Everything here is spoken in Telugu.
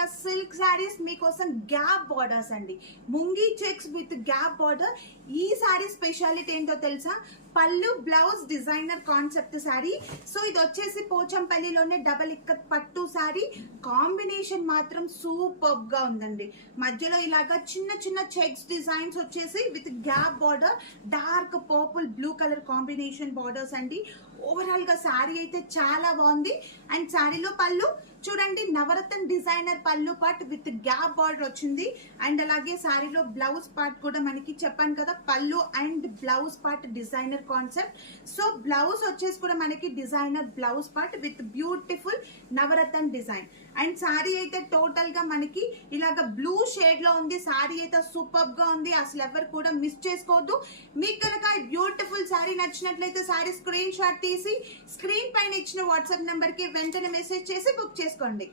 మీటర్ల సిల్క్ శారీస్ మీకోసం గ్యాప్ బార్డర్స్ అండి. Mungi checks with gap border. ఈ శారీ స్పెషాలిటీ ఏంటో తెలుసా? పళ్ళు blouse designer concept sari. So ఇది వచ్చేసి పోచంపల్లిలోనే డబల్ ఇక్కత్ పట్టు శారీ. కాంబినేషన్ మాత్రం సూపర్ గా ఉందండి. మధ్యలో ఇలాగా చిన్న చిన్న చెక్స్ డిజైన్స్ వచ్చేసి with gap border, dark purple blue colour combination borders అండి. ఓవరాల్ గా శారీ అయితే చాలా బాగుంది. అండ్ శారీలో పళ్ళు చూడండి, నవరత్న డిజైనర్ పళ్ళు పార్ట్ విత్ గ్యాప్ బార్డర్ వచ్చింది. అండ్ అలాగే శారీలో బ్లౌజ్ పార్ట్ కూడా మనకి చెప్పాను కదా, పళ్ళు and blouse part designer concept. So blouse వచ్చేసి కూడా మనకి designer blouse part with beautiful నవరత్న డిజైన్. అండ్ శారీ అయితే టోటల్ గా మనకి ఇలాగ బ్లూ షేడ్ లో ఉంది. శారీ అయితే సూపర్ గా ఉంది, అసలు ఎవరు కూడా మిస్ చేసుకోవద్దు. మీకు కనుక ఈ బ్యూటిఫుల్ శారీ నచ్చినట్లయితే శారీ స్క్రీన్ షాట్ తీసి స్క్రీన్ పైన ఇచ్చిన వాట్సాప్ నెంబర్ కి వెంటనే మెసేజ్ చేసి బుక్ చేసుకోండి.